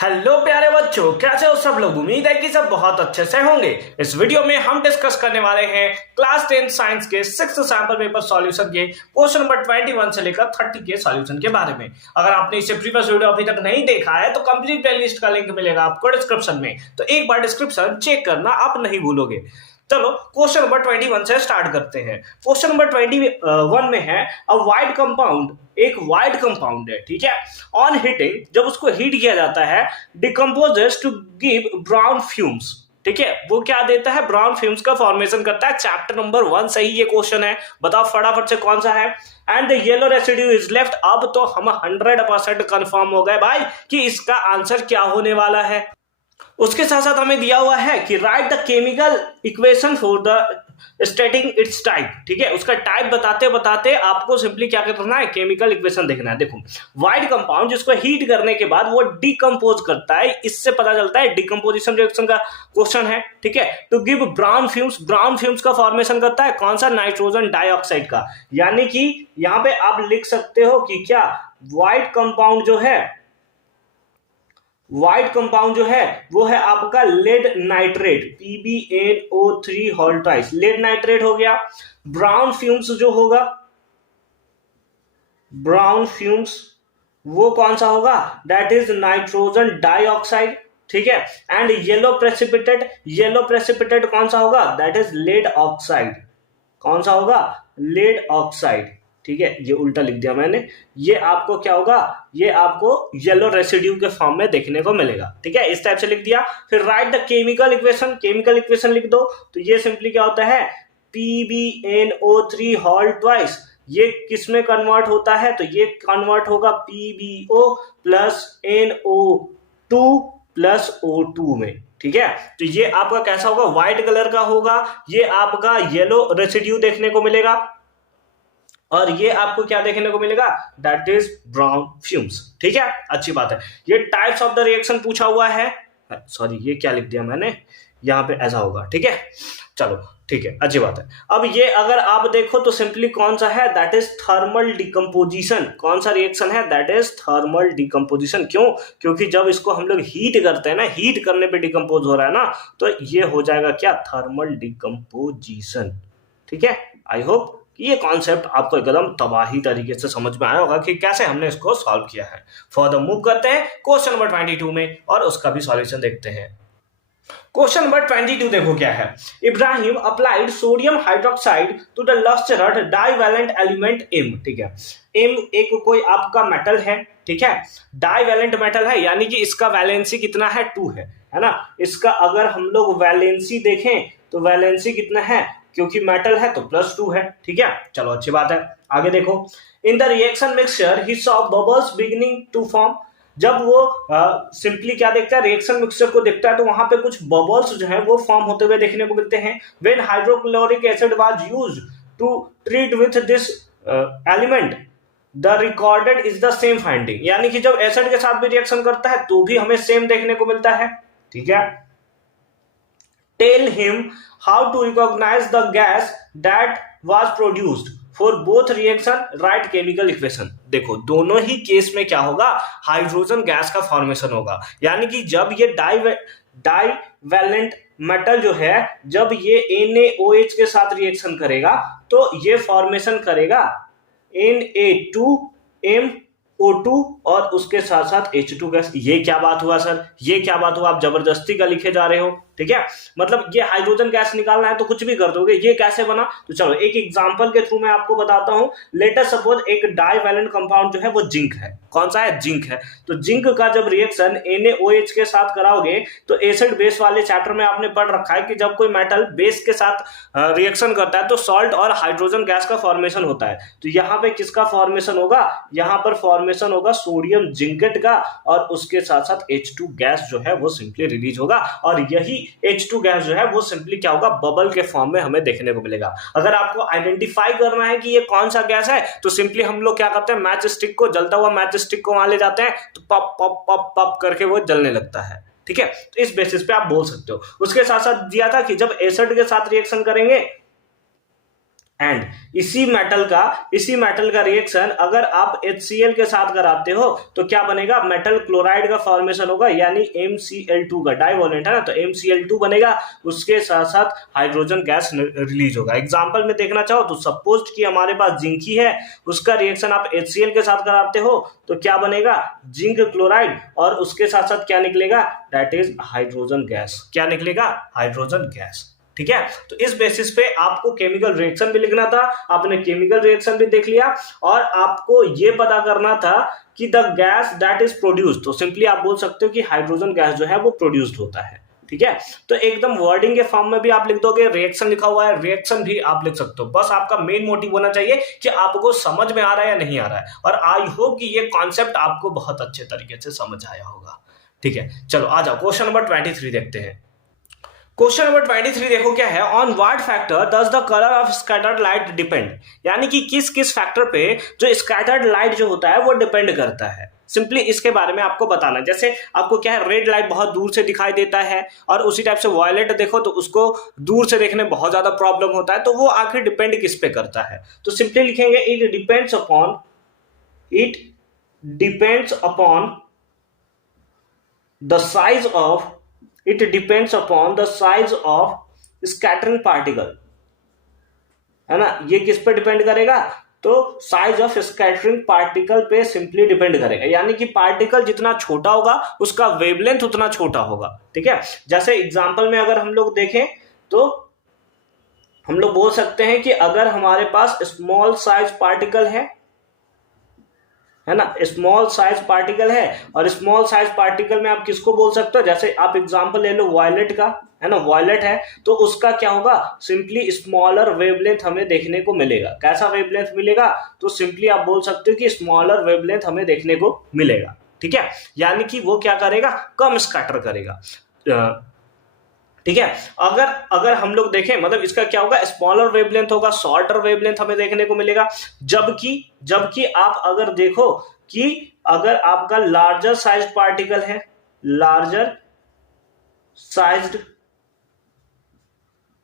Hello प्यारे बच्चों, कैसे हो सब लोग। उम्मीद है कि सब बहुत अच्छे से होंगे। इस वीडियो में हम डिस्कस करने वाले हैं क्लास 10 साइंस के 6th सैंपल पेपर सॉल्यूशन के क्वेश्चन नंबर 21 से लेकर 30 के सॉल्यूशन के बारे में। अगर आपने इससे प्रीवियस वीडियो अभी तक नहीं देखा है तो कंप्लीट प्लेलिस्ट का लिंक मिलेगा आपको डिस्क्रिप्शन में, तो एक बार डिस्क्रिप्शन चेक करना आप नहीं भूलोगे। चलो क्वेश्चन नंबर 21 से स्टार्ट करते हैं। क्वेश्चन नंबर 21 में है अ वाइड कंपाउंड, एक वाइड कंपाउंड है, ठीक है। ऑन हीटिंग, जब उसको हीट किया जाता है, decomposes to give brown fumes, ठीक है। वो क्या देता है? ब्राउन फ्यूम्स का फॉर्मेशन करता है। चैप्टर नंबर 1 से ही ये क्वेश्चन है, बताओ फटाफट से कौन सा है। And the yellow residue is left. अब तो हम 100% कंफर्म हो गए भाई कि इसका आंसर क्या होने वाला है। उसके साथ साथ हमें दिया हुआ है कि right the chemical equation for the स्टेटिंग it's type, ठीक है। उसका टाइप बताते बताते आपको सिंपली क्या करना है, केमिकल इक्वेशन देखना है। देखो वाइड कंपाउंड जिसको हीट करने के बाद वो डिकम्पोज करता है, इससे पता चलता है डिकम्पोजिशन रिएक्शन का क्वेश्चन है, ठीक है। To give brown fumes, brown fumes का फॉर्मेशन करता है कौन सा? नाइट्रोजन डाइऑक्साइड का। यानी कि यहां पे आप लिख सकते हो कि क्या वाइड कंपाउंड जो है, व्हाइट कंपाउंड जो है वो है आपका lead nitrate, PbNO3 whole twice, lead nitrate हो गया। ब्राउन फ्यूम्स जो होगा, ब्राउन फ्यूम्स वो कौन सा होगा? दैट इज नाइट्रोजन डाइऑक्साइड, ठीक है। And yellow precipitate, yellow precipitate कौन सा होगा? That is lead oxide. कौन सा होगा? लेड ऑक्साइड, ठीक है। ये उल्टा लिख दिया मैंने। ये आपको क्या होगा? ये आपको येलो रेसिड्यू के फॉर्म में देखने को मिलेगा, ठीक है। इस टाइप से लिख दिया। फिर right the chemical equation, chemical equation लिख दो। तो ये सिंपली क्या होता है? PbNO3 whole twice. ये किस में कन्वर्ट होता है? तो ये कन्वर्ट होगा PbO plus NO2 plus O2 में, ठीक है। तो ये आपका कैसा होगा? व्हाइट कलर का होगा। ये आपका येलो रेसिड्यू देखने को मिलेगा और ये आपको क्या देखने को मिलेगा? दैट इज ब्राउन फ्यूम्स, ठीक है। अच्छी बात है। ये टाइप्स ऑफ द रिएक्शन पूछा हुआ है, सॉरी ये क्या लिख दिया मैंने, यहां पे ऐसा होगा, ठीक है। चलो ठीक है, अच्छी बात है। अब ये अगर आप देखो तो सिंपली कौन सा है? That is thermal decomposition. कौन सा रिएक्शन है? That is thermal decomposition. क्यों? क्योंकि जब इसको हम लोग हीट करते हैं ना, हीट करने पे डिकम्पोज हो रहा है ना, तो ये हो जाएगा क्या? थर्मल डिकम्पोजिशन, ठीक है। आई होप ये कॉन्सेप्ट आपको एकदम तबाही तरीके से समझ में आया होगा कि कैसे हमने इसको सॉल्व किया है। फर्दर मूव करते हैं क्वेश्चन नंबर 22 में और उसका भी सॉल्यूशन देखते हैं। क्वेश्चन नंबर 22 देखो क्या है। Ibrahim applied sodium hydroxide to the lustered divalent element M, ठीक है। M एक कोई आपका मेटल है, ठीक है। डाइवैलेंट मेटल है, यानी कि इसका वैलेंसी कितना है? 2 है ना। इसका अगर हम लोग वैलेंसी देखें तो वैलेंसी कितना है? क्योंकि मेटल है तो +2 है, ठीक है। चलो अच्छी बात है, आगे देखो। In the reaction mixture he saw bubbles beginning to form. जब वो सिंपली क्या देखता है? रिएक्शन मिक्सचर को देखता है तो वहां पे कुछ बबल्स जो है वो फॉर्म होते हुए देखने को मिलते हैं। When hydrochloric acid was used to treat with this element the recorded is the same finding. यानी कि जब एसिड के साथ भी रिएक्शन करता है तो भी हमें सेम देखने को मिलता है, ठीक है। Tell him how to recognize the gas that was produced for both reaction, write chemical equation। देखो दोनों ही केस में क्या होगा? हाइड्रोजन गैस का फॉर्मेशन होगा। यानी कि जब ये डाइवैलेंट मेटल जो है, जब ये NaOH के साथ रिएक्शन करेगा तो ये फॉर्मेशन करेगा Na2MO2 और उसके साथ साथ H2 गैस। ये क्या बात हुआ सर? ये क्या बात हुआ? आप जबरदस्ती का लिखे जा रहे हो, ठीक है। मतलब ये हाइड्रोजन गैस निकालना है तो कुछ भी कर दोगे। ये कैसे बना? तो चलो एक एग्जांपल के थ्रू मैं आपको बताता हूं। लेट अस सपोज एक डाइवैलेंट कंपाउंड जो है वो जिंक है। कौन सा है? जिंक है। तो जिंक का जब रिएक्शन NaOH के साथ कराओगे तो एसिड बेस वाले चैप्टर में आपने पढ़ रखा है कि जब कोई मेटल बेस के साथ रिएक्शन करता है तो सॉल्ट और हाइड्रोजन गैस का फॉर्मेशन होता है। तो यहाँ पे किसका फॉर्मेशन होगा? यहाँ पर फॉर्मेशन होगा सोडियम जिंकेट का और उसके साथ साथ H2 गैस जो है वो सिंपली रिलीज होगा और यही H2 गैस जो है वो सिंपली क्या होगा? बबल के फॉर्म में हमें देखने को मिलेगा। अगर आपको आइडेंटिफाई करना है कि ये कौन सा गैस है तो सिंपली हम लोग क्या करते हैं? मैच स्टिक को, जलता हुआ मैच स्टिक को वहां ले जाते हैं तो पप पप पप पप करके वो जलने लगता है, ठीक है। तो इस बेसिस पे आप बोल सकते हो। उसके साथ साथ दिया था कि जब एसिड के साथ रिएक्शन करेंगे एंड इसी मेटल का रिएक्शन अगर आप HCl के साथ कराते हो तो क्या बनेगा, मेटल क्लोराइड का फॉर्मेशन होगा, यानी MCl2 का डाइवोलेंट है ना, तो MCl2 बनेगा, उसके साथ साथ हाइड्रोजन गैस रिलीज होगा। एग्जांपल में देखना चाहो तो सपोज कि हमारे पास जिंक ही है, उसका रिएक्शन आप HCl के साथ कराते हो तो क्या बनेगा, जिंक क्लोराइड, और उसके साथ साथ क्या निकलेगा, दैट इज हाइड्रोजन गैस। क्या निकलेगा, हाइड्रोजन गैस। ठीक है, तो इस बेसिस पे आपको केमिकल रिएक्शन भी लिखना था, आपने केमिकल रिएक्शन भी देख लिया, और आपको ये पता करना था कि the gas that is produced, तो सिंपली आप बोल सकते हो कि हाइड्रोजन गैस जो है वो प्रोड्यूस्ड होता है। ठीक है, तो एकदम वर्डिंग के फॉर्म में भी आप लिख दोगे, रिएक्शन लिखा हुआ है, रिएक्शन भी आप लिख सकते हो, बस आपका मेन मोटिव होना चाहिए कि आपको समझ में आ रहा है या नहीं आ रहा है। और आई होप कि ये कॉन्सेप्ट आपको बहुत अच्छे तरीके से समझ आया होगा। ठीक है, चलो आ जाओ क्वेश्चन नंबर 23 देखते हैं। क्वेश्चन नंबर 23 देखो क्या है, on what factor does the colour of scattered light depend, यानी कि किस किस फैक्टर पे जो स्कैटर्ड लाइट जो होता है वो डिपेंड करता है। सिंपली इसके बारे में आपको बताना, जैसे आपको क्या है, रेड लाइट बहुत दूर से दिखाई देता है, और उसी टाइप से वायलेट देखो तो उसको दूर से देखने में बहुत ज्यादा प्रॉब्लम होता है, तो वो आखिर डिपेंड किस पे करता है, तो सिंपली लिखेंगे it depends upon the size of, it depends upon the size of scattering particle, है ना, ये किस पे डिपेंड करेगा, तो साइज ऑफ स्कैटरिंग पार्टिकल पे सिंपली डिपेंड करेगा, यानी कि पार्टिकल जितना छोटा होगा उसका वेवलेंथ उतना छोटा होगा। ठीक है, जैसे एग्जांपल में अगर हम लोग देखें तो हम लोग बोल सकते हैं कि अगर हमारे पास स्मॉल साइज पार्टिकल है ना, स्मॉल साइज पार्टिकल है, और स्मॉल साइज पार्टिकल में आप किसको बोल सकते हो, जैसे आप एग्जांपल ले लो वायलेट का, है ना, वायलेट है तो उसका क्या होगा, सिंपली स्मॉलर वेवलेंथ हमें देखने को मिलेगा। कैसा वेवलेंथ मिलेगा, तो सिंपली आप बोल सकते हो कि स्मॉलर वेवलेंथ हमें देखने को मिलेगा। ठीक है, यानी कि वो क्या करेगा, कम स्कैटर करेगा। ठीक है, अगर हम लोग देखें, मतलब इसका क्या होगा, स्मॉलर वेवलेंथ होगा, शॉर्टर वेवलेंथ हमें देखने को मिलेगा। जबकि आप अगर देखो कि अगर आपका लार्जर साइज पार्टिकल है, लार्जर साइज्ड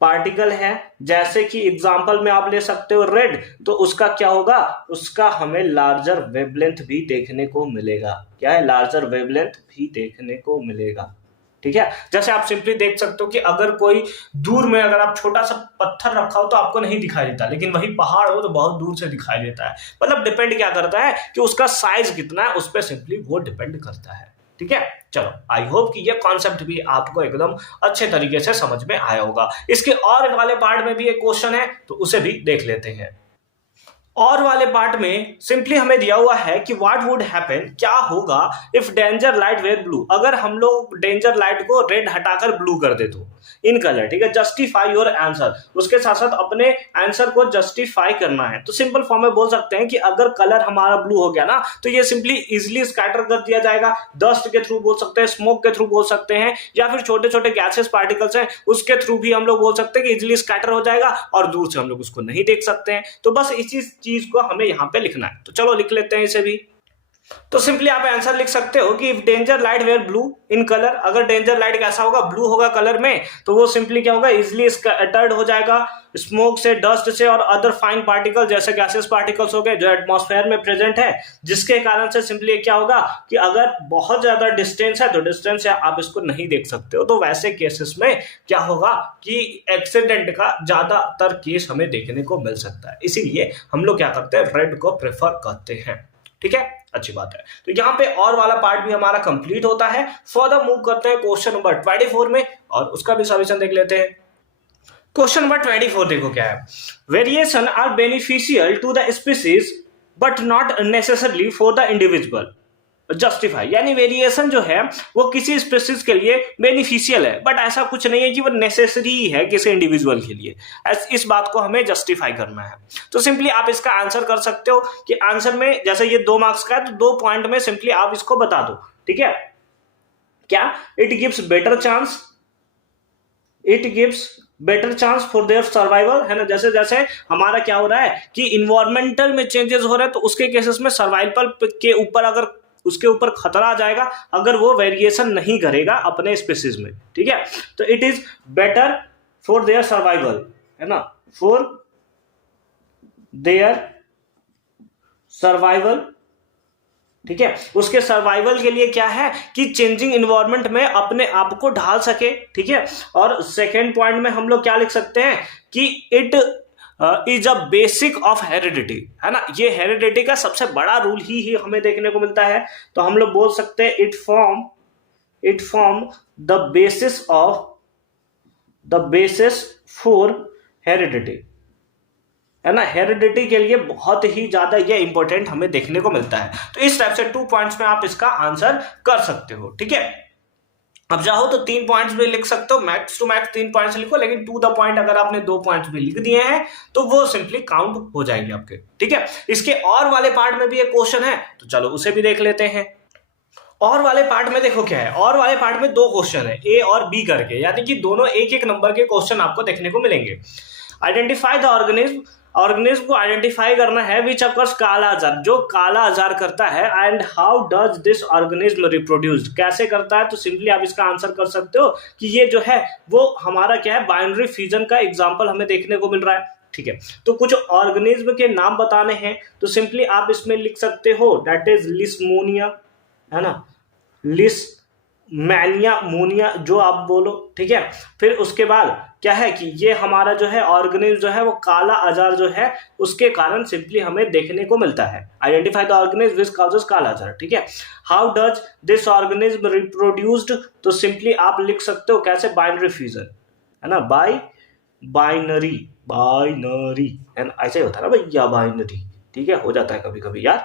पार्टिकल है, जैसे कि एग्जांपल में आप ले सकते हो रेड, तो उसका क्या होगा, उसका हमें लार्जर वेवलेंथ भी देखने को मिलेगा। क्या है, लार्जर वेवलेंथ भी देखने को मिलेगा। ठीक है, जैसे आप सिंपली देख सकते हो कि अगर कोई दूर में अगर आप छोटा सा पत्थर रखा हो तो आपको नहीं दिखाई देता, लेकिन वही पहाड़ हो तो बहुत दूर से दिखाई देता है। मतलब डिपेंड क्या करता है कि उसका साइज कितना है, उस पर सिंपली वो डिपेंड करता है। ठीक है, चलो आई होप कि ये कॉन्सेप्ट भी आपको एकदम अच्छे तरीके से समझ में आया होगा। इसके और वाले पार्ट में भी एक क्वेश्चन है तो उसे भी देख लेते हैं। और वाले पार्ट में सिंपली हमें दिया हुआ है कि व्हाट वुड हैपन, क्या होगा if danger light were blue, अगर हम लोग डेंजर लाइट को रेड हटाकर ब्लू कर दे तो इन कलर। ठीक है, जस्टिफाई योर आंसर, उसके साथ साथ अपने आंसर को जस्टिफाई करना है। तो सिंपल फॉर्म में बोल सकते हैं कि अगर कलर हमारा ब्लू हो गया ना तो ये सिंपली इजिली स्कैटर कर दिया जाएगा, डस्ट के थ्रू बोल सकते हैं, स्मोक के थ्रू बोल सकते हैं, या फिर छोटे छोटे गैसेस पार्टिकल्स हैं उसके थ्रू भी हम लोग बोल सकते हैं कि इजिली स्कैटर हो जाएगा और दूर से हम लोग उसको नहीं देख सकते हैं। तो बस इसी चीज को हमें यहां पे लिखना है, तो चलो लिख लेते हैं इसे भी। तो सिंपली आप आंसर लिख सकते हो कि if danger light were blue in colour, अगर डेंजर लाइट कैसा होगा, ब्लू होगा कलर में, तो वो सिंपली क्या होगा, इजिली स्कैटर्ड हो जाएगा स्मोक से, डस्ट से और अदर फाइन पार्टिकल जैसे गैसेस पार्टिकल्स हो गए जो एटमॉस्फेयर में प्रेजेंट है, जिसके कारण से सिंपली क्या होगा कि अगर बहुत ज्यादा डिस्टेंस है तो डिस्टेंस से आप इसको नहीं देख सकते हो, तो वैसे केसेस में क्या होगा कि एक्सीडेंट का ज्यादातर केस हमें देखने को मिल सकता है। इसीलिए हम लोग क्या करते हैं, रेड को प्रेफर करते हैं। ठीक है, अच्छी बात है। तो यहाँ पे और वाला पार्ट भी हमारा कंप्लीट होता है। फर्दर मूव करते हैं क्वेश्चन नंबर 24 में और उसका भी सॉल्यूशन देख लेते हैं। क्वेश्चन नंबर 24 देखो क्या है, variation are beneficial to the species but not necessarily for the individual, justify, यानी वेरिएशन जो है वो किसी स्पीसीज के लिए बेनिफिशियल है बट ऐसा कुछ नहीं है कि वो नेसेसरी है किसी इंडिविजुअल के लिए, इस बात को हमें जस्टिफाई करना है। तो सिंपली आप इसका आंसर कर सकते हो कि आंसर में जैसे ये 2 मार्क्स का है तो 2 पॉइंट में सिंपली आप इसको बता दो। ठीक है, क्या, it gives better chance for their survival, है ना, जैसे जैसे हमारा क्या हो रहा है कि इन्वायरमेंटल में चेंजेस हो रहे हैं तो उसके केसेस में सर्वाइवल के ऊपर अगर उसके ऊपर खतरा आ जाएगा अगर वो वेरिएशन नहीं करेगा अपने स्पीसीज में। ठीक है, तो it is better for their survival, है ना, फॉर देयर सर्वाइवल, ठीक है, उसके सर्वाइवल के लिए क्या है कि चेंजिंग इन्वायरमेंट में अपने आप को ढाल सके, ठीक है। और सेकेंड पॉइंट में हम लोग क्या लिख सकते हैं कि it is a basic of heredity, है ना, ये हेरिडिटी का सबसे बड़ा रूल ही हमें देखने को मिलता है। तो हम लोग बोल सकते हैं it form the basis for heredity, है ना, हेरिडिटी के लिए बहुत ही ज्यादा ये इंपॉर्टेंट हमें देखने को मिलता है। तो इस टाइप से 2 पॉइंट्स में आप इसका आंसर कर सकते हो, ठीक है। अब चाहो तो 3 पॉइंट्स भी लिख सकते हो, मैक्स टू मैक्स 3 पॉइंट्स लिखो, लेकिन टू द पॉइंट अगर आपने 2 पॉइंट्स भी लिख दिए हैं तो वो सिंपली काउंट हो जाएंगे आपके, ठीक है। इसके और वाले पार्ट में भी एक क्वेश्चन है, तो चलो उसे भी देख लेते हैं। और वाले पार्ट में देखो क्या है, और वाले पार्ट में 2 क्वेश्चन है, ए और बी करके, यानी कि दोनों एक एक नंबर के क्वेश्चन आपको देखने को मिलेंगे। आइडेंटिफाई द ऑर्गेनिज्म को आइडेंटिफाई करना है विच अकर्स काला आजार, जो काला आजार करता है, and how does this organism reproduce, कैसे करता है। तो सिंपली आप इसका आंसर कर सकते हो कि ये जो है वो हमारा क्या है, बाइनरी फ्यूजन का एग्जांपल हमें देखने को मिल रहा है, ठीक है। तो कुछ ऑर्गेनिज्म के नाम बताने हैं, तो सिंपली आप इसमें लिख सकते हो दैट इज लिस्मोनिया, है ना, लिस्मैनिया मोनिया जो आप बोलो, ठीक है। फिर उसके बाद क्या है कि ये हमारा जो है ऑर्गेनिज्म जो है वो काला आजार जो है उसके कारण सिंपली हमें देखने को मिलता है। Identify the organism which causes काला आजार, ठीक है। How does this organism reproduced, तो सिंपली आप लिख सकते हो कैसे, बाइनरी फ्यूजन, है ना, बाइनरी है ना, ऐसे ही होता है ना भैया, बाइनरी, ठीक है, हो जाता है कभी कभी यार,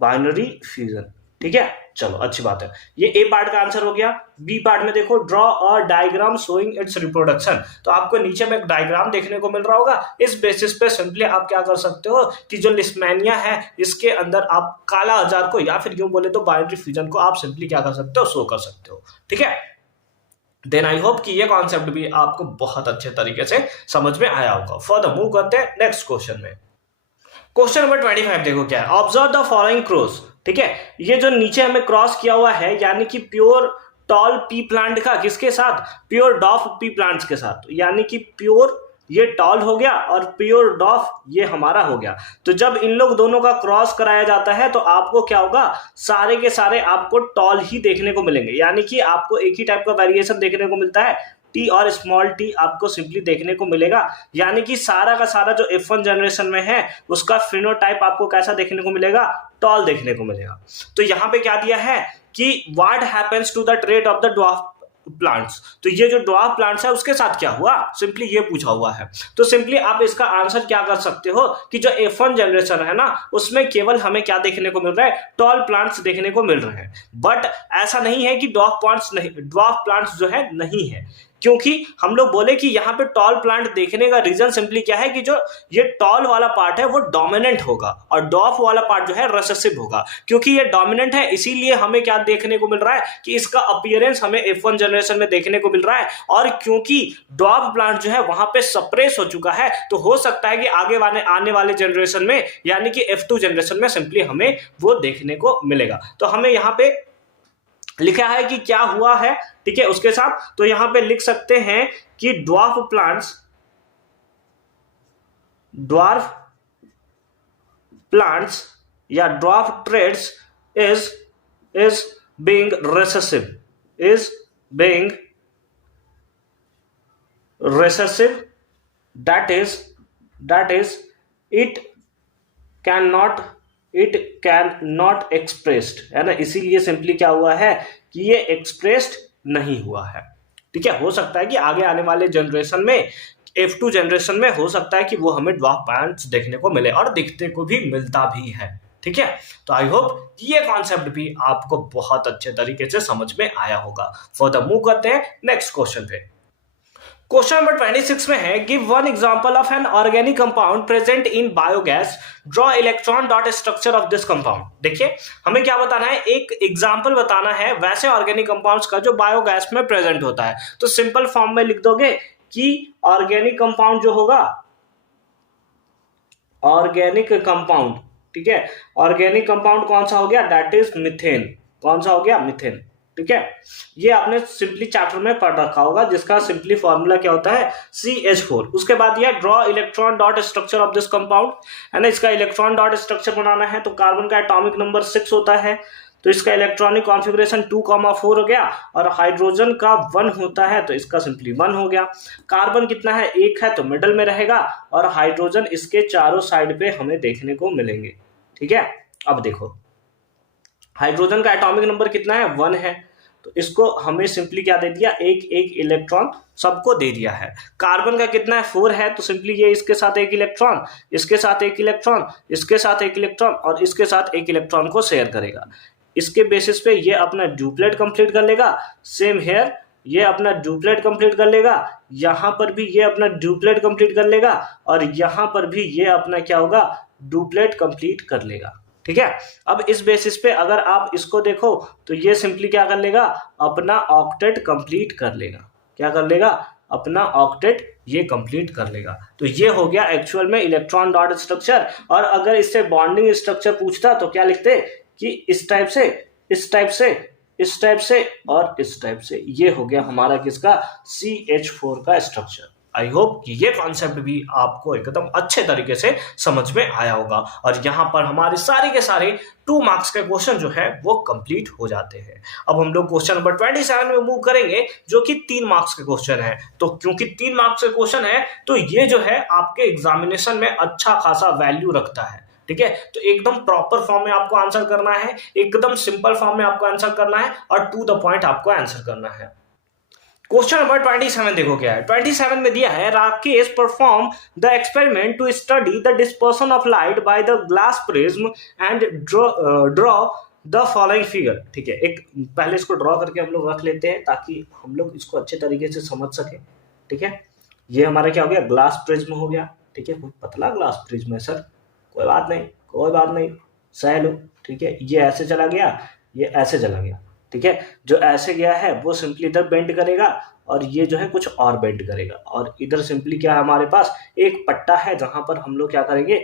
बाइनरी फ्यूजन, ठीक है। चलो अच्छी बात है, ये ए पार्ट का आंसर हो गया। बी पार्ट में देखो, draw a diagram showing it's reproduction, तो आपको नीचे में एक डायग्राम देखने को मिल रहा होगा। इस बेसिस पे सिंपली आप क्या कर सकते हो कि जो लिस्मैनिया है इसके अंदर आप काला आजार को, या फिर यूं बोले तो बाइनरी फ्यूजन को आप सिंपली क्या कर सकते हो, शो कर सकते हो, ठीक है। देन आई होप कि ये कॉन्सेप्ट भी आपको बहुत अच्छे तरीके से समझ में आया होगा। फर्दर मूव करते हैं नेक्स्ट क्वेश्चन में। क्वेश्चन नंबर 25 देखो क्या है, ऑब्जर्व द फॉलोइंग क्रॉस, ठीक है। ये जो नीचे हमें क्रॉस किया हुआ है, यानी कि प्योर टॉल पी प्लांट का किसके साथ, प्योर डॉफ पी प्लांट्स के साथ, यानी कि प्योर ये टॉल हो गया और प्योर डॉफ ये हमारा हो गया। तो जब इन लोग दोनों का क्रॉस कराया जाता है तो आपको क्या होगा, सारे के सारे आपको टॉल ही देखने को मिलेंगे, यानी कि आपको एक ही टाइप का वेरिएशन देखने को मिलता है, टी और स्मॉल टी आपको सिंपली देखने को मिलेगा। यानी कि सारा का सारा जो F1 जनरेशन में है उसका फिनोटाइप आपको कैसा देखने को मिलेगा, टॉल देखने को मिलेगा। तो यहाँ पे क्या दिया है कि what happens to the trait of the dwarf plants, तो ये जो ड्वार्फ प्लांट्स है उसके साथ क्या हुआ, सिंपली ये पूछा हुआ है। तो सिंपली आप इसका आंसर क्या कर सकते हो कि जो F1 जनरेशन है ना उसमें केवल हमें क्या देखने को मिल रहा है, टॉल प्लांट्स देखने को मिल रहे हैं। बट ऐसा नहीं है कि ड्वार्फ प्लांट्स जो है नहीं है, क्योंकि हम लोग बोले कि यहाँ पे टॉल प्लांट देखने का रीजन सिंपली क्या है कि जो ये टॉल वाला पार्ट है वो डोमिनेंट होगा और डॉफ वाला पार्ट जो है रिसेसिव होगा। क्योंकि ये डोमिनेंट है इसीलिए हमें क्या देखने को मिल रहा है कि इसका अपीयरेंस हमें F1 जनरेशन में देखने को मिल रहा है। और क्योंकि डॉफ प्लांट जो है वहां पे सप्रेस हो चुका है तो हो सकता है कि आने वाले जनरेशन में यानी कि F2 जनरेशन में सिंपली हमें वो देखने को मिलेगा। तो हमें यहाँ पे लिखा है कि क्या हुआ है, ठीक है, उसके साथ। तो यहां पे लिख सकते हैं कि ड्वार्फ प्लांट्स या dwarf traits is being recessive, that is it cannot expressed, है ना, इसीलिए सिंपली क्या हुआ है कि ये एक्सप्रेस्ड नहीं हुआ है, ठीक है। हो सकता है कि आगे आने वाले जनरेशन में F2 जनरेशन में हो सकता है कि वो हमें ड्वार्फ प्लांट्स देखने को मिले और दिखते को भी मिलता भी है, ठीक है। तो आई होप ये कॉन्सेप्ट भी आपको बहुत अच्छे तरीके से समझ में आया होगा। फर्दर मूव करते हैं नेक्स्ट क्वेश्चन पे। क्वेश्चन नंबर 26 में है, give one example of an organic compound present in biogas, draw electron dot structure of this compound. देखिए हमें क्या बताना है, एक एग्जांपल बताना है वैसे ऑर्गेनिक कंपाउंड्स का जो बायोगैस में प्रेजेंट होता है। तो सिंपल फॉर्म में लिख दोगे कि ऑर्गेनिक कंपाउंड जो होगा, ऑर्गेनिक कंपाउंड, ठीक है, ऑर्गेनिक कंपाउंड कौन सा हो गया, दैट इज मीथेन। कौन सा हो गया, मीथेन, ठीक है, ये आपने सिंपली चैप्टर में पढ़ रखा होगा, जिसका सिंपली फॉर्मूला क्या होता है, CH4। उसके बाद ये draw electron dot structure of this compound, है ना। इसका इलेक्ट्रॉन डॉट स्ट्रक्चर बनाना है तो कार्बन का एटॉमिक नंबर 6 होता है, तो इसका इलेक्ट्रॉनिक कॉन्फ़िगरेशन 2,4 हो गया, और हाइड्रोजन का 1 होता है तो इसका सिंपली 1 हो गया। कार्बन कितना है, 1 है तो मिडल में रहेगा, और हाइड्रोजन इसके चारों साइड पे हमें देखने को मिलेंगे। ठीक है, अब देखो हाइड्रोजन का एटॉमिक नंबर कितना है, 1 है, तो इसको हमें सिंपली क्या दे दिया, एक एक इलेक्ट्रॉन सबको दे दिया है। कार्बन का कितना है, 4 है, तो सिंपली ये इसके साथ एक इलेक्ट्रॉन, इसके साथ एक इलेक्ट्रॉन, इसके साथ एक इलेक्ट्रॉन और इसके साथ एक इलेक्ट्रॉन को शेयर करेगा। इसके बेसिस पे ये अपना ड्यूप्लेट कंप्लीट कर लेगा। सेम हेयर, ये अपना ड्यूप्लेट कंप्लीट कर लेगा, यहां पर भी ये अपना ड्यूप्लेट कंप्लीट कर लेगा, और यहां पर भी ये अपना क्या होगा, डुप्लेट कंप्लीट कर लेगा। ठीक है, अब इस बेसिस पे अगर आप इसको देखो तो ये सिंपली क्या कर लेगा, अपना ऑक्टेट कंप्लीट कर लेगा। क्या कर लेगा, अपना ऑक्टेट ये कंप्लीट कर लेगा। तो ये हो गया एक्चुअल में इलेक्ट्रॉन डॉट स्ट्रक्चर। और अगर इससे बॉन्डिंग स्ट्रक्चर पूछता तो क्या लिखते कि इस टाइप से, इस टाइप से, इस टाइप से और इस टाइप से। ये हो गया हमारा किसका, CH4 का स्ट्रक्चर। आई होप कि ये कॉन्सेप्ट भी आपको एकदम अच्छे तरीके से समझ में आया होगा। और यहाँ पर हमारे सारे के सारे 2 मार्क्स के क्वेश्चन जो है वो कंप्लीट हो जाते हैं। अब हम लोग क्वेश्चन नंबर 27 में मूव करेंगे, जो कि 3 मार्क्स के क्वेश्चन है। तो क्योंकि 3 मार्क्स के क्वेश्चन है तो ये जो है आपके एग्जामिनेशन में अच्छा खासा वैल्यू रखता है। ठीक है, तो एकदम प्रॉपर फॉर्म में आपको आंसर करना है, एकदम सिंपल फॉर्म में आपको आंसर करना है, और टू द पॉइंट आपको आंसर करना है। क्वेश्चन नंबर 27 देखो क्या है। 27 में दिया है, Rakesh perform the experiment to study the dispersion of light by the glass prism and draw the following figure. ठीक है, एक पहले इसको ड्रॉ करके हम लोग रख लेते हैं ताकि हम लोग इसको अच्छे तरीके से समझ सके। ठीक है, ये हमारा क्या हो गया, ग्लास प्रिज्म हो गया। ठीक है, बहुत पतला ग्लास प्रिज्म है सर, कोई बात नहीं, कोई बात नहीं, सह लो। ठीक है, ये ऐसे चला गया, ये ऐसे चला गया। ठीक है, जो ऐसे गया है वो सिंपली इधर बेंड करेगा, और ये जो है कुछ और बेंड करेगा, और इधर सिंपली क्या है, हमारे पास एक पट्टा है जहां पर हम लोग क्या करेंगे,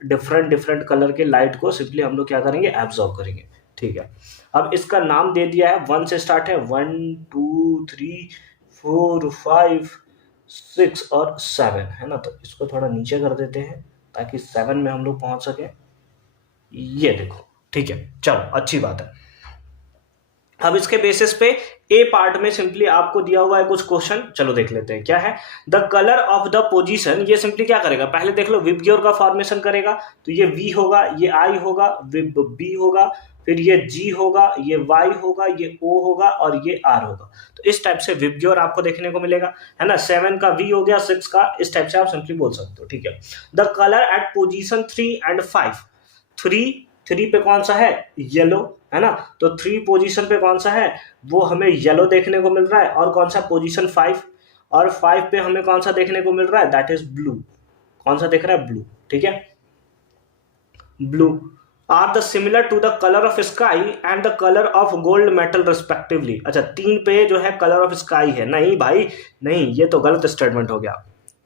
डिफरेंट डिफरेंट कलर के लाइट को सिंपली हम लोग क्या करेंगे, एब्जॉर्ब करेंगे। ठीक है, अब इसका नाम दे दिया है, 1 से स्टार्ट है, 1 2 3 4 5 6 और 7 है ना। तो इसको थोड़ा नीचे कर देते हैं ताकि 7 में हम लोग पहुंच सके। ये देखो, ठीक है, चलो अच्छी बात है। अब इसके बेसिस पे ए पार्ट में सिंपली आपको दिया हुआ है कुछ क्वेश्चन, चलो देख लेते हैं क्या है। The colour of the position, ये सिंपली क्या करेगा, पहले देख लो विबग्योर का फॉर्मेशन करेगा, तो ये वी होगा, ये आई होगा, विब बी होगा, फिर ये जी होगा, ये वाई होगा, ये ओ होगा और ये आर होगा। तो इस टाइप से विबग्योर आपको देखने को मिलेगा, है ना। 7 का वी हो गया, 6 का, इस टाइप से आप सिंपली बोल सकते हो। ठीक है, the colour at position 3 and 5, 3 पे कौन सा है, येलो, है ना। तो 3 पोजीशन पे कौन सा है, वो हमें येलो देखने को मिल रहा है, और कौन सा पोजीशन 5, और 5 पे हमें कौन सा देखने को मिल रहा है, दैट इज ब्लू। कौन सा दिख रहा है, ब्लू। ठीक है, blue are the similar to the colour of sky and the colour of gold metal respectively. अच्छा, 3 पे जो है कलर ऑफ स्काई है, नहीं भाई नहीं, ये तो गलत स्टेटमेंट हो गया,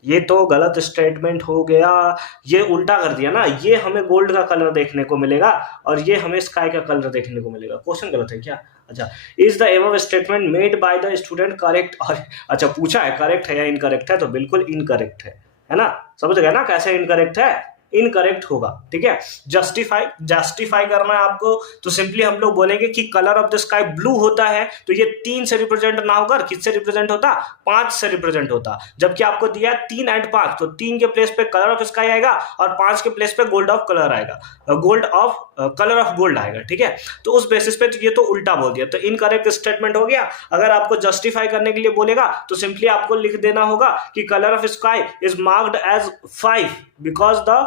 ये तो गलत स्टेटमेंट हो गया, ये उल्टा कर दिया ना। ये हमें गोल्ड का कलर देखने को मिलेगा और ये हमें स्काई का कलर देखने को मिलेगा। क्वेश्चन गलत है क्या। अच्छा, is the above statement made by the student correct, और अच्छा पूछा है करेक्ट है या इनकरेक्ट है, तो बिल्कुल इनकरेक्ट है ना। समझ गए ना कैसे इनकरेक्ट है, इनकरेक्ट होगा। ठीक है, जस्टिफाई करना है आपको, तो सिंपली हम लोग बोलेंगे कि colour of the sky blue होता है, तो ये 3 से रिप्रेजेंट ना होकर किससे रिप्रेजेंट होता, 5 से रिप्रेजेंट होता। जबकि आपको दिया 3 एंड 5, तो 3 के प्लेस पे कलर ऑफ स्काई आएगा और 5 के प्लेस पे गोल्ड ऑफ कलर आएगा, gold of colour of gold आएगा। ठीक है, तो उस बेसिस पे ये तो उल्टा बोल दिया, तो इनकरेक्ट स्टेटमेंट हो गया। अगर आपको जस्टिफाई करने के लिए बोलेगा तो सिंपली आपको लिख देना होगा कि colour of sky is marked as 5 because the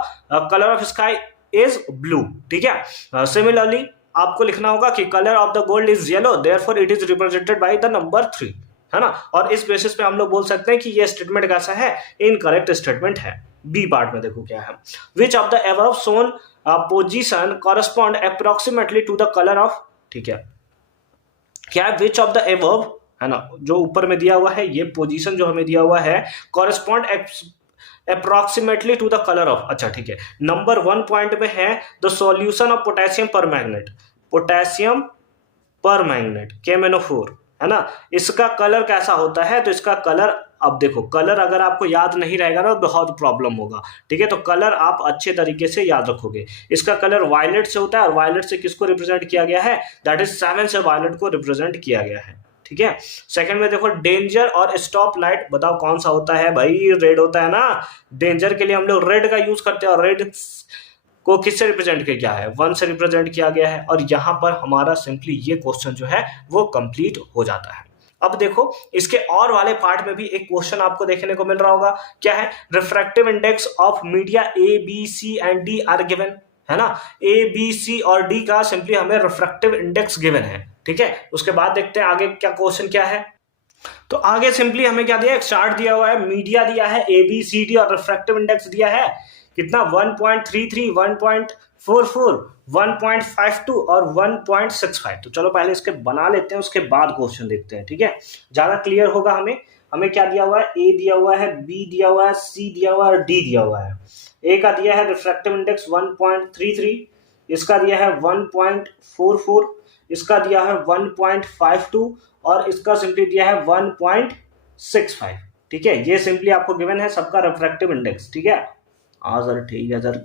colour of sky is blue. ठीक है, सिमिलरली आपको लिखना होगा कि colour of the gold is yellow, therefore it is represented by the number 3, है ना। और इस बेसिस पे हम लोग बोल सकते हैं कि ये स्टेटमेंट कैसा है, इनकरेक्ट स्टेटमेंट है। बी पार्ट में देखो क्या है, which of the above shown position correspond approximately two the colour of. ठीक है, क्या है, विच ऑफ द अबव, है ना, जो ऊपर में दिया हुआ है ये पोजीशन जो हमें दिया हुआ है, correspond approximately two the colour of. अच्छा ठीक है, नंबर 1 पॉइंट में है द सॉल्यूशन ऑफ पोटेशियम पर मैग्नेट। पोटेशियम परमैंगनेट KMnO4, है ना। इसका कलर कैसा होता है, तो इसका कलर, अब देखो कलर अगर आपको याद नहीं रहेगा ना बहुत प्रॉब्लम होगा, ठीक है। तो कलर आप अच्छे तरीके से याद रखोगे। इसका कलर वायलेट से होता है, और वायलेट से किसको रिप्रेजेंट किया गया है, दैट इज 7 से वायलेट को रिप्रेजेंट किया गया है, ठीक है। सेकंड में देखो डेंजर और स्टॉप लाइट, बताओ कौन सा होता है भाई, रेड होता है ना। डेंजर के लिए हम लोग रेड का यूज करते हैं, और रेड को किससे रिप्रेजेंट किया गया है, 1 से रिप्रेजेंट किया गया है। और यहां पर हमारा सिंपली ये क्वेश्चन जो है वो कंप्लीट हो जाता है। अब देखो इसके और वाले पार्ट में भी एक क्वेश्चन आपको देखने को मिल रहा होगा, क्या है, refractive index of media A, B, C and D are given, है ना। A, B, C और D का सिंपली हमें रिफ्रैक्टिव इंडेक्स गिवन है, ठीक है। उसके बाद देखते हैं आगे क्या क्वेश्चन क्या है। तो आगे सिंपली हमें क्या दिया है, एक चार्ट दिया हुआ है, मीडिया दिया है A, B, C, D और रिफ्रैक्टिव इंडेक्स दिया है कितना, 1.33, 1.44, 1.52 और 1.65। तो चलो पहले इसके बना लेते हैं, उसके बाद क्वेश्चन देखते हैं, ठीक है, ज्यादा क्लियर होगा हमें। हमें क्या दिया हुआ है, ए दिया हुआ है, बी दिया हुआ है, सी दिया हुआ है और डी दिया हुआ है। ए का दिया है रिफ्रैक्टिव इंडेक्स 1.33, इसका दिया है 1.44, इसका दिया है 1.52 और इसका सिंपली दिया है 1.65, ठीक है। ये सिंपली आपको गिवन है सबका रिफ्रैक्टिव इंडेक्स, ठीक है। हाँ सर ठीक है सर,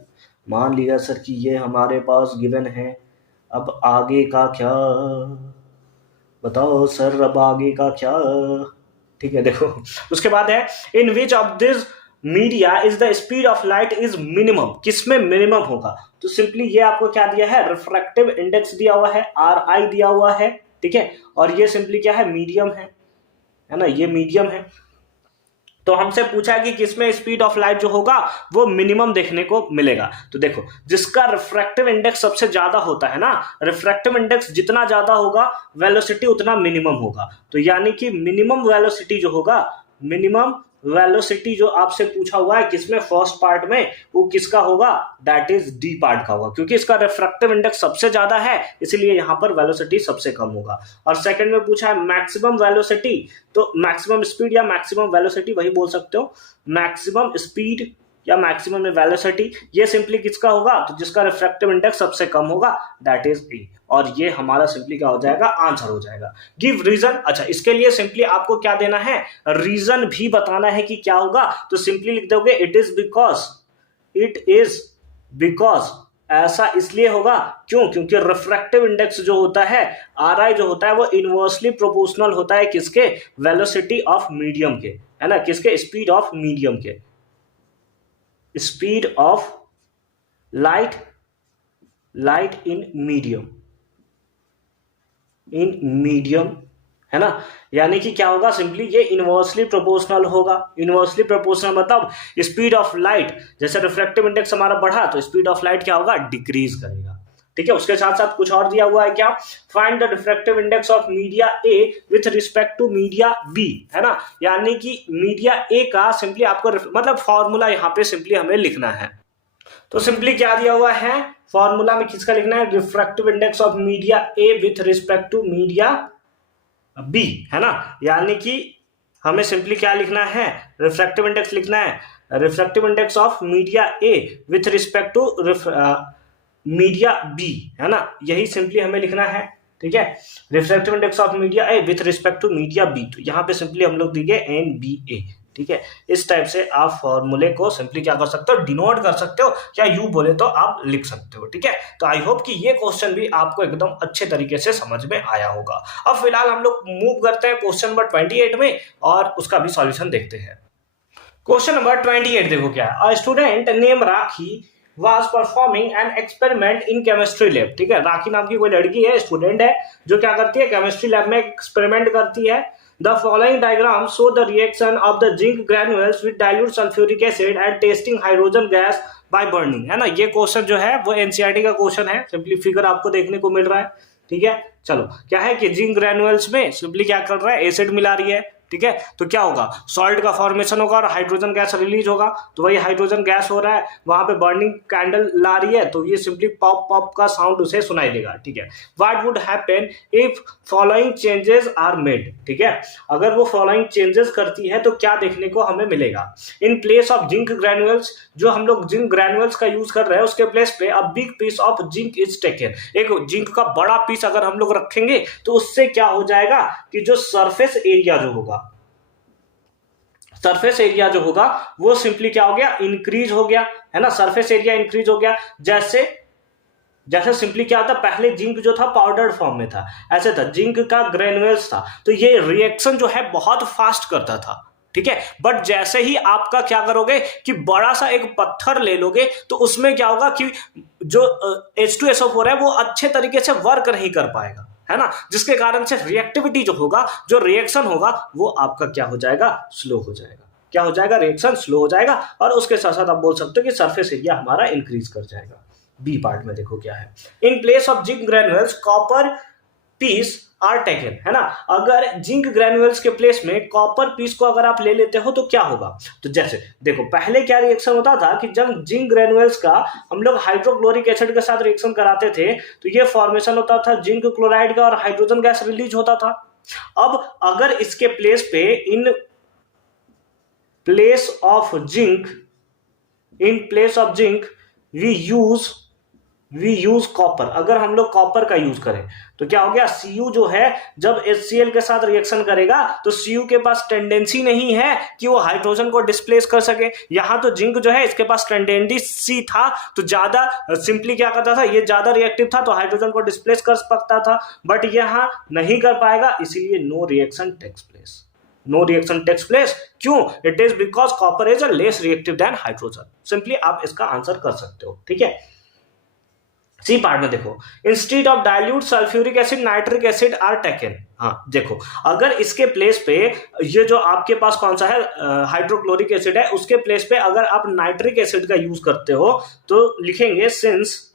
मान लिया सर कि ये हमारे पास गिवन है, अब आगे का क्या बताओ सर, अब आगे का क्या, ठीक है। देखो उसके बाद है, in which of this media is the speed of light is minimum, किसमें मिनिमम होगा। तो सिंपली ये आपको क्या दिया है, रिफ्रैक्टिव इंडेक्स दिया हुआ है, RI दिया हुआ है, ठीक है। और ये सिंपली क्या है, मीडियम है ना, ये मीडियम है। तो हमसे पूछा कि किसमें स्पीड ऑफ लाइट जो होगा वो मिनिमम देखने को मिलेगा। तो देखो जिसका रिफ्रैक्टिव इंडेक्स सबसे ज्यादा होता है ना, रिफ्रैक्टिव इंडेक्स जितना ज्यादा होगा वेलोसिटी उतना मिनिमम होगा। तो यानी कि मिनिमम वेलोसिटी जो होगा, मिनिमम वेलोसिटी जो आपसे पूछा हुआ है किसमें, फर्स्ट पार्ट में, वो किसका होगा, दैट इज डी पार्ट का होगा, क्योंकि इसका रिफ्रैक्टिव इंडेक्स सबसे ज्यादा है इसलिए यहां पर वेलोसिटी सबसे कम होगा। और सेकंड में पूछा है मैक्सिमम वेलोसिटी, तो मैक्सिमम स्पीड या मैक्सिमम वेलोसिटी वही बोल सकते हो, मैक्सिमम स्पीड या मैक्सिमम वेलोसिटी, ये सिंपली किसका होगा, तो जिसका रिफ्रैक्टिव इंडेक्स सबसे कम होगा दैट इज ए। और ये हमारा सिंपली क्या हो जाएगा, आंसर हो जाएगा। गिव रीजन, अच्छा इसके लिए सिंपली आपको क्या देना है, रीजन भी बताना है कि क्या होगा। तो सिंपली लिख दोगे इट इज बिकॉज, ऐसा इसलिए होगा क्यों, क्योंकि रिफ्रैक्टिव इंडेक्स जो होता है, RI जो होता है, वो इनवर्सली प्रोपोर्शनल होता है किसके, वेलोसिटी ऑफ मीडियम के, है ना, किसके, स्पीड ऑफ मीडियम के, speed of light in medium, है ना। यानी कि क्या होगा, सिंपली ये इनवर्सली प्रोपोर्शनल होगा। इनवर्सली प्रोपोर्शनल मतलब स्पीड ऑफ लाइट, जैसे रिफ्रैक्टिव इंडेक्स हमारा बढ़ा तो स्पीड ऑफ लाइट क्या होगा, डिक्रीज करेगा, ठीक है। उसके साथ साथ कुछ और दिया हुआ है, क्या, find the refractive index of media A with respect to media B, है ना। यानी कि मीडिया A का सिंपली आपको मतलब फॉर्मूला यहाँ पे सिंपली हमें लिखना है। तो सिंपली क्या दिया हुआ है, फॉर्मूला में किसका लिखना है, refractive index of media A with respect to media B, है ना। यानी कि हमें सिंपली क्या लिखना है, रिफ्रैक्टिव इंडेक्स लिखना है, refractive index of media A with respect to media B, है ना, यही सिंपली हमें लिखना है, ठीक है। Refractive index of media A with respect to media B, तो यहाँ पे सिंपली हम लोग दिए NBA, ठीक है। इस टाइप से आप फॉर्मूले को सिंपली क्या कर सकते हो, डिनोट कर सकते हो, या यू बोले तो आप लिख सकते हो, ठीक है। तो आई होप कि ये क्वेश्चन भी आपको एकदम अच्छे तरीके से समझ में आया होगा। अब फिलहाल हम लोग मूव करते हैं क्वेश्चन नंबर 28 में और उसका भी सॉल्यूशन देखते हैं। क्वेश्चन नंबर 28 देखो क्या है, a student name rakhi was performing an experiment in chemistry lab, ठीक है। राखी नाम की कोई लड़की है, स्टूडेंट है, जो क्या करती है, केमिस्ट्री लैब में एक्सपेरिमेंट करती है। The following diagram show the reaction of the zinc granules with dilute sulfuric acid and testing hydrogen gas by burning, है ना। ये क्वेश्चन जो है वो NCERT का क्वेश्चन है, सिंपली फिगर आपको देखने को मिल रहा है, ठीक है। चलो क्या है कि जिंक ग्रेनुअल्स में सिंपली क्या कर रहा है, एसिड मिला रही है, ठीक है, तो क्या होगा, सॉल्ट का फॉर्मेशन होगा और हाइड्रोजन गैस रिलीज होगा। तो वही हाइड्रोजन गैस हो रहा है, वहां पे बर्निंग कैंडल ला रही है, तो ये सिंपली पॉप पॉप का साउंड उसे सुनाई देगा। ठीक है, what would happen if following changes are made. ठीक है, अगर वो फॉलोइंग चेंजेस करती है तो क्या देखने को हमें मिलेगा। इन प्लेस ऑफ जिंक ग्रैन्युअल्स, जो हम लोग जिंक ग्रैन्युअल्स का यूज कर रहे हैं उसके प्लेस पे a big piece of zinc is taken. एक जिंक का बड़ा पीस अगर हम लोग रखेंगे तो उससे क्या हो जाएगा कि जो सरफेस एरिया जो होगा, सरफेस एरिया जो होगा वो सिंपली क्या हो गया, इंक्रीज हो गया, है ना, सरफेस एरिया इंक्रीज हो गया। जैसे जैसे सिंपली क्या था, पहले जिंक जो था पाउडर्ड फॉर्म में था, ऐसे था, जिंक का ग्रेनुअल्स था, तो ये रिएक्शन जो है बहुत फास्ट करता था। ठीक है, बट जैसे ही आपका क्या करोगे कि बड़ा सा एक पत्थर ले लोगे तो उसमें क्या होगा कि जो H2SO4 है वो अच्छे तरीके से वर्क नहीं कर पाएगा, है ना, जिसके कारण से रिएक्टिविटी जो होगा, जो रिएक्शन होगा वो आपका क्या हो जाएगा, स्लो हो जाएगा। क्या हो जाएगा, रिएक्शन स्लो हो जाएगा, और उसके साथ साथ आप बोल सकते हो कि सरफेस एरिया हमारा इंक्रीज कर जाएगा। बी पार्ट में देखो क्या है, in place of zinc granules copper piece are taken, है ना, अगर जिंक ग्रेन्युअल्स के प्लेस में कॉपर पीस को अगर आप ले लेते हो तो क्या होगा। तो जैसे देखो पहले क्या रिएक्शन होता था कि जब जिंक ग्रेन्युअल्स का हम लोग हाइड्रोक्लोरिक एसिड के साथ रिएक्शन कराते थे तो ये फॉर्मेशन होता था जिंक क्लोराइड का और हाइड्रोजन गैस रिलीज होता था। अब अगर इसके प्लेस पे in place of zinc we use copper, अगर हम लोग कॉपर का यूज करें तो क्या हो गया, Cu जो है जब HCl के साथ रिएक्शन करेगा तो Cu के पास टेंडेंसी नहीं है कि वो हाइड्रोजन को डिस्प्लेस कर सके। यहां तो जिंक जो है इसके पास टेंडेंसी था, तो ज्यादा सिंपली क्या करता था, ये ज्यादा रिएक्टिव था तो हाइड्रोजन को डिस्प्लेस कर सकता था, बट यहां नहीं कर पाएगा, इसीलिए नो रिएक्शन टेक्स प्लेस। क्यों, it is because copper is a less reactive than hydrogen. Simply आप इसका आंसर कर सकते हो। ठीक है, सी पार्ट में देखो, instead of dilute sulphuric acid nitric acid are taken. हाँ देखो, अगर इसके प्लेस पे ये जो आपके पास कौन सा है हाइड्रोक्लोरिक एसिड है, उसके प्लेस पे अगर आप नाइट्रिक एसिड का यूज करते हो तो लिखेंगे since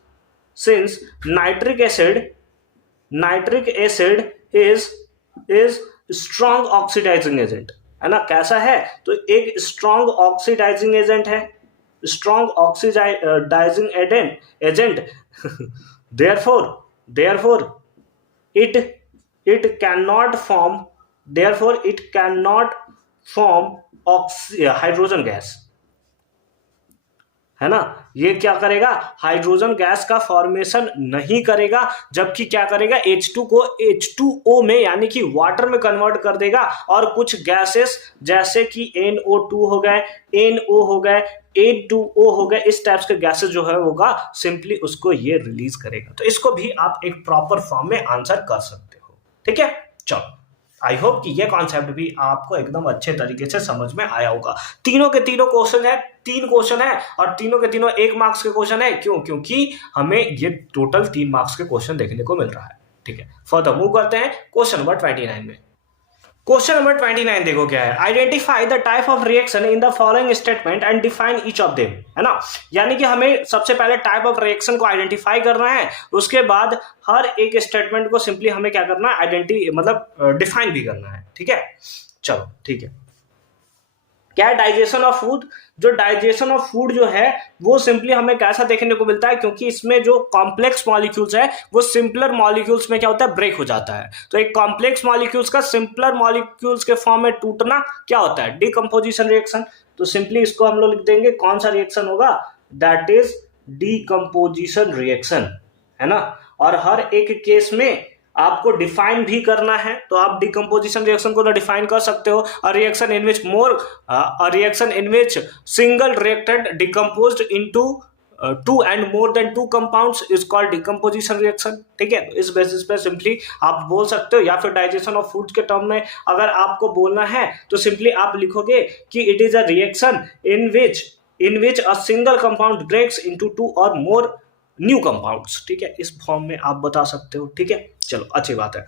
nitric acid is strong oxidising agent, है ना, कैसा है, तो एक स्ट्रॉन्ग ऑक्सीडाइजिंग एजेंट है, strong oxidising agent therefore it cannot form hydrogen gas, है ना, ये क्या करेगा, हाइड्रोजन गैस का फॉर्मेशन नहीं करेगा, जबकि क्या करेगा, H2 को H2O में यानी कि वाटर में कन्वर्ट कर देगा, और कुछ गैसेस जैसे कि NO2 हो गए, NO हो गए, H2O हो गए, इस टाइप्स के गैसेस जो है होगा सिंपली उसको ये रिलीज करेगा। तो इसको भी आप एक प्रॉपर फॉर्म में आंसर कर सकते हो। ठीक है, चलो, आई होप कि ये कॉन्सेप्ट भी आपको एकदम अच्छे तरीके से समझ में आया होगा। तीनों के तीनों क्वेश्चन है, 3 क्वेश्चन है, और तीनों के तीनों 1 मार्क्स के क्वेश्चन है। क्यों, क्योंकि हमें ये टोटल 3 मार्क्स के क्वेश्चन देखने को मिल रहा है। ठीक है, फर्दर मूव करते हैं क्वेश्चन नंबर 29 में। क्वेश्चन नंबर 29 देखो क्या है, identify the type of reaction in the following statement and define each of them, है ना, यानी कि हमें सबसे पहले टाइप ऑफ रिएक्शन को आइडेंटिफाई करना है, उसके बाद हर एक स्टेटमेंट को सिंपली हमें क्या करना है, मतलब डिफाइन भी करना है। ठीक है, चलो ठीक है, क्या है डाइजेशन ऑफ फूड। जो डाइजेशन ऑफ फूड जो है वो सिंपली हमें कैसा देखने को मिलता है, क्योंकि इसमें जो कॉम्प्लेक्स मॉलिक्यूल्स है वो सिंपलर मॉलिक्यूल्स में क्या होता है, ब्रेक हो जाता है। तो एक कॉम्प्लेक्स मॉलिक्यूल्स का सिंपलर मॉलिक्यूल्स के फॉर्म में टूटना क्या होता है, डिकम्पोजिशन रिएक्शन। तो सिंपली इसको हम लोग लिख देंगे, कौन सा रिएक्शन होगा, दैट इज डिकम्पोजिशन रिएक्शन, है ना। और हर एक केस में आपको डिफाइन भी करना है, तो आप डिकम्पोजिशन रिएक्शन को डिफाइन कर सकते हो। अ reaction in which single reactant decomposed into 2 and more than 2 compounds is called decomposition reaction। ठीक है, इस बेसिस पे सिंपली आप बोल सकते हो, या फिर डाइजेशन ऑफ फूड के टर्म में अगर आपको बोलना है तो सिंपली आप लिखोगे कि it is a reaction in which a single compound breaks into 2 और मोर न्यू कंपाउंड्स। ठीक है, इस फॉर्म में आप बता सकते हो। ठीक है, चलो अच्छी बात है।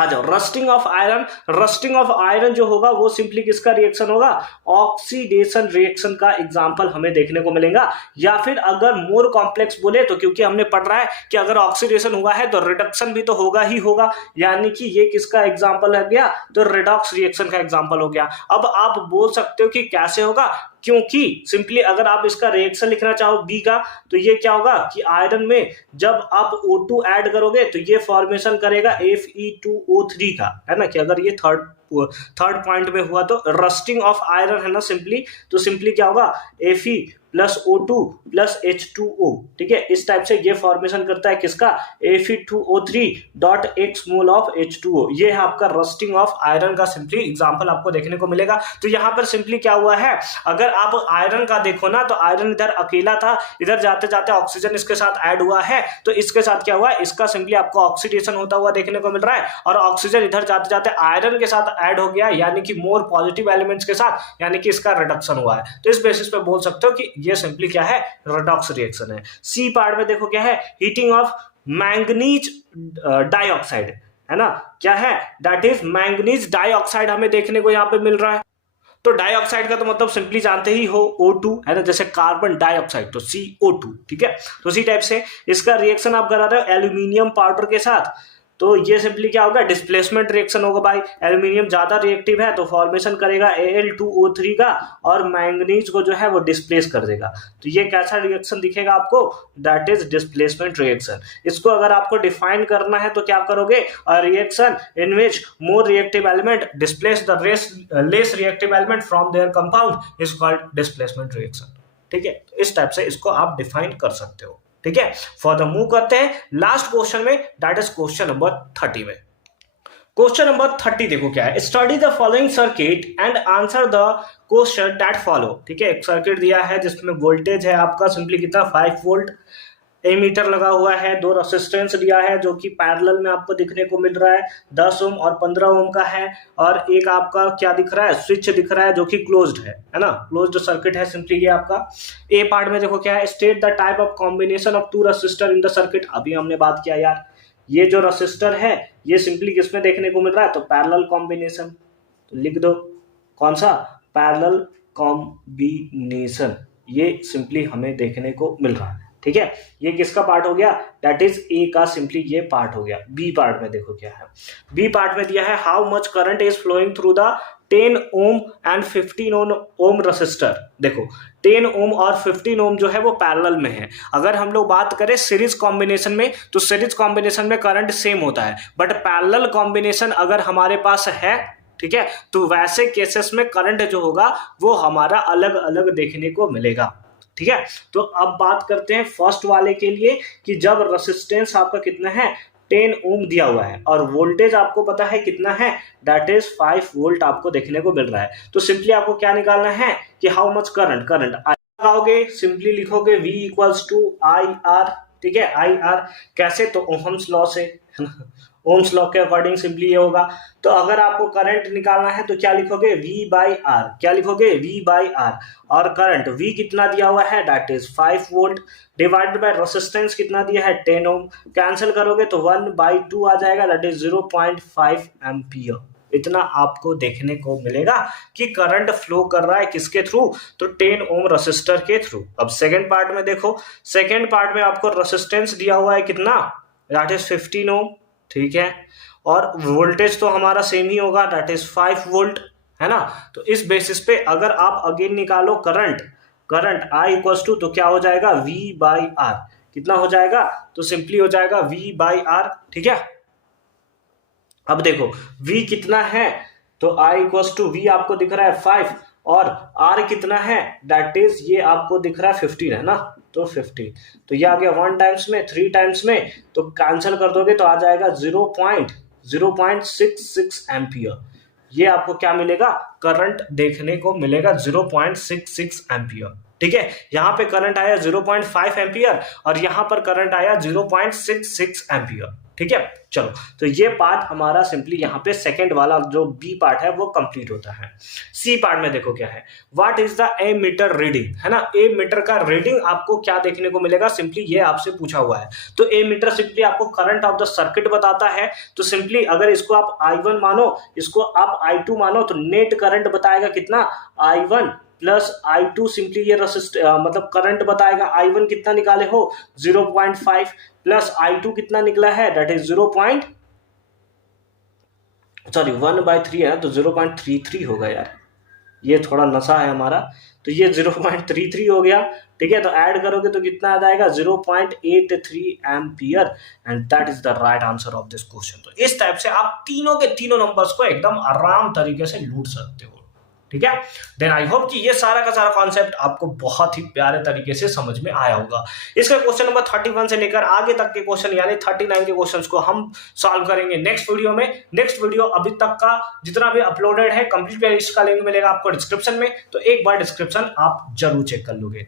आ जाओ, rusting of iron. Rusting of iron जो होगा वो सिंपली किसका रिएक्शन होगा, ऑक्सीडेशन रिएक्शन का एग्जांपल हमें देखने को मिलेगा। या फिर अगर मोर कॉम्प्लेक्स बोले तो, क्योंकि हमने पढ़ रहा है कि अगर ऑक्सीडेशन हुआ है तो रिडक्शन भी तो होगा ही होगा, यानी कि ये किसका एग्जांपल है गया, तो रिडॉक्स रिएक्शन का एग्जांपल हो गया। अब आप बोल सकते हो कि कैसे होगा, क्योंकि सिंपली अगर आप इसका रिएक्शन लिखना चाहो बी का, तो ये क्या होगा कि आयरन में जब आप O2 ऐड करोगे तो ये फॉर्मेशन करेगा Fe2O3 का, है ना, कि अगर ये थर्ड पॉइंट में हुआ तो रस्टिंग ऑफ आयरन है ना सिंपली, तो सिंपली क्या होगा Fe plus O2 plus H2O, ठीक है, इस टाइप से ये फॉर्मेशन करता है किसका, Fe2O3 dot x mole of H2O। ये है आपका रस्टिंग ऑफ आयरन का सिंपली एग्जांपल आपको देखने को मिलेगा। तो यहाँ पर सिंपली क्या हुआ है, अगर आप आयरन का देखो ना तो आयरन इधर अकेला था, इधर जाते जाते ऑक्सीजन इसके साथ ऐड हुआ है, तो इसके साथ क्या हुआ, इसका सिंपली आपको ऑक्सीडेशन होता हुआ देखने को मिल रहा है, और ऑक्सीजन इधर जाते जाते आयरन के साथ ऐड हो गया, यानी कि मोर पॉजिटिव एलिमेंट्स के साथ, यानी कि इसका रिडक्शन हुआ है। तो इस बेसिस पे बोल सकते हो कि ये सिंपली क्या है, रिडॉक्स रिएक्शन है। सी पार्ट में देखो क्या है, हीटिंग ऑफ मैंगनीज डाइऑक्साइड, है ना, क्या है, दैट इज मैंगनीज डाइऑक्साइड हमें देखने को यहाँ पे मिल रहा है। तो डाइऑक्साइड का तो मतलब सिंपली जानते ही हो O2, है ना, जैसे कार्बन डाइऑक्साइड तो CO2, ठीक है। तो इसी टाइप से इसका रिएक्शन आप करा रहे हो एल्यूमिनियम पाउडर के साथ, तो ये सिंपली क्या होगा, डिस्प्लेसमेंट रिएक्शन होगा भाई। एल्यूमिनियम ज्यादा रिएक्टिव है तो फॉर्मेशन करेगा Al2O3 का, और मैंगनीज को जो है वो डिस्प्लेस कर देगा। तो ये कैसा रिएक्शन दिखेगा आपको, दैट इज डिस्प्लेसमेंट रिएक्शन। इसको अगर आपको डिफाइन करना है तो क्या करोगे, reaction in which more reactive element displace the less reactive element from there compound is called displacement reaction, ठीक है। इस टाइप से इसको आप डिफाइन कर सकते हो, ठीक है। फॉर मूव करते हैं लास्ट क्वेश्चन में, दैट इज क्वेश्चन नंबर 30 में। क्वेश्चन नंबर 30 देखो क्या है, study the following circuit and answer the question that follow, ठीक है। एक सर्किट दिया है जिसमें वोल्टेज है आपका सिंपली कितना, 5 वोल्ट, एमीटर लगा हुआ है, 2 रेसिस्टेंस दिया है जो कि पैरेलल में आपको दिखने को मिल रहा है, 10 ओम और 15 ओम का है, और एक आपका क्या दिख रहा है, स्विच दिख रहा है जो कि क्लोज्ड है ना, क्लोज्ड सर्किट है सिंपली ये आपका। ए पार्ट में देखो क्या है, state the type of combination of 2 resistor in the circuit. अभी हमने बात किया यार, ये जो रेसिस्टर है ये सिंपली किसमें देखने को मिल रहा है, तो पैरेलल कॉम्बिनेशन, तो लिख दो कौन सा, पैरेलल कॉम्बिनेशन, ये सिंपली हमें देखने को मिल रहा है, ठीक है। ये किसका पार्ट हो गया, दैट इज ए का सिंपली ये पार्ट हो गया। बी पार्ट में देखो क्या है, बी पार्ट में दिया है how much current is flowing through the 10 ohm and 15 ohm resistor. देखो 10 ओम और 15 ओम जो है वो पैरेलल में है। अगर हम लोग बात करें सीरीज कॉम्बिनेशन में, तो सीरीज कॉम्बिनेशन में करंट सेम होता है, बट पैरेलल कॉम्बिनेशन अगर हमारे पास है, ठीक है, तो वैसे केसेस में करंट जो होगा वो हमारा अलग अलग देखने को मिलेगा, ठीक है। तो अब बात करते हैं फर्स्ट वाले के लिए कि जब रेसिस्टेंस आपका कितना है, 10 ओम दिया हुआ है, और वोल्टेज आपको पता है कितना है, दैट इज 5 वोल्ट आपको देखने को मिल रहा है। तो सिंपली आपको क्या निकालना है कि हाउ मच करंट लगाओगे, सिंपली लिखोगे V इक्वल्स टू IR, ठीक है। IR कैसे, तो ओहम्स लॉ से, ओम्स लॉ के अकॉर्डिंग सिंपली ये होगा। तो अगर आपको करंट निकालना है तो क्या लिखोगे, V बाई आर, क्या लिखोगे, V बाई आर, और करंट V कितना दिया हुआ है, that is 5 volt, divided by resistance कितना दिया है, 10 ओम, कैंसिल करोगे तो 1/2 आ जाएगा, दैट इज 0.5 एम्पियर। इतना आपको देखने को मिलेगा कि करंट फ्लो कर रहा है किसके थ्रू, तो 10 ओम रेसिस्टर के थ्रू। अब सेकंड पार्ट में देखो, सेकंड पार्ट में आपको रेसिस्टेंस दिया हुआ है कितना, दैट इज 15 ओम, ठीक है, और वोल्टेज तो हमारा सेम ही होगा, दैट इज 5 वोल्ट, है ना। तो इस बेसिस पे अगर आप अगेन निकालो करंट I इक्वल्स टू, तो क्या हो जाएगा, V बाई आर, कितना हो जाएगा, तो सिंपली हो जाएगा V बाई आर, ठीक है। अब देखो V कितना है, तो I इक्वल्स टू V आपको दिख रहा है 5, और R कितना है, दैट इज ये आपको दिख रहा है 15, है ना, तो 15, तो ये आ गया 1 टाइम्स में, 3 टाइम्स में, तो कैंसिल कर दोगे तो आ जाएगा 0.66 एम्पियर। ये आपको क्या मिलेगा, करंट देखने को मिलेगा 0.66 एम्पियर, ठीक है। यहाँ पे करंट आया 0.5 एम्पियर और यहाँ पर करंट आया 0.66 एम्पियर, ठीक है। चलो, तो ये पार्ट हमारा सिंपली यहाँ पे सेकंड वाला जो बी पार्ट है वो कंप्लीट होता है। सी पार्ट में देखो क्या है, what is the A meter reading, है ना। ए मीटर का रीडिंग आपको क्या देखने को मिलेगा, सिंपली ये आपसे पूछा हुआ है। तो ए मीटर सिंपली आपको करंट ऑफ द सर्किट बताता है। तो सिंपली अगर इसको आप I1 मानो, इसको आप I2 मानो, तो नेट करंट बताएगा कितना, I1 प्लस I2, सिंपली ये मतलब करंट बताएगा। I1 कितना निकाले हो 0.5 प्लस I2 कितना निकला है, दैट इज 1/3 है, तो 0.33 होगा यार, ये थोड़ा नशा है हमारा। तो ये 0.33 हो गया, ठीक है। तो ऐड करोगे तो कितना आ जाएगा 0.83 ampere, and that is the right answer of this question. तो इस टाइप से आप तीनों के तीनों नंबर्स को एकदम आराम तरीके से लूट सकते हो, ठीक है। देन आई होप कि ये सारा का सारा कॉन्सेप्ट आपको बहुत ही प्यारे तरीके से समझ में आया होगा। इसका क्वेश्चन नंबर 31 से लेकर आगे तक के क्वेश्चन यानी 39 के क्वेश्चंस को हम सॉल्व करेंगे नेक्स्ट वीडियो में। नेक्स्ट वीडियो अभी तक का जितना भी अपलोडेड है कंप्लीट प्लेलिस्ट का लिंक मिलेगा आपको डिस्क्रिप्शन में, तो एक बार डिस्क्रिप्शन आप जरूर चेक कर लोगे।